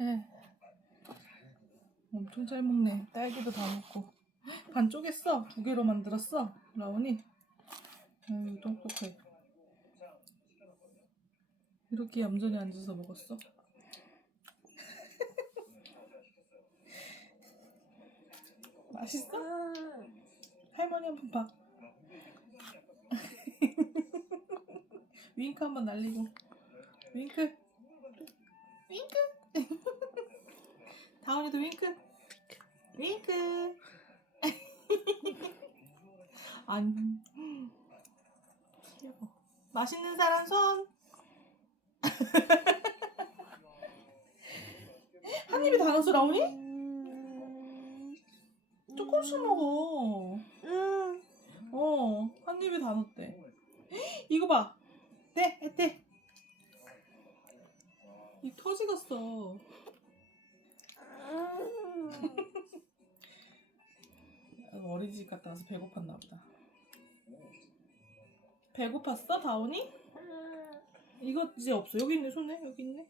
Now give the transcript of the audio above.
예. 엄청 잘 먹네. 딸기도 다 먹고. 반 쪼갰어. 두 개로 만들었어. 라온이. 아유, 똑똑해. 이렇게 얌전히 앉아서 먹었어? 맛있어? 할머니 한 번 봐. 윙크 한 번 날리고. 윙크. 윙크. 다운이도 윙크. 윙크. 안. 귀여워. 맛있는 사람 손. 한 입에 다 넣었어, 라온이? 조금씩 먹어. 어, 한 입에 다 넣었대. 이거 봐. 떼, 떼. 입 터지겠어. 어린이집 갔다 와서 배고팠나 보다. 배고팠어, 다온이? 이거 이제 없어. 여기 있네, 손에. 여기 있네.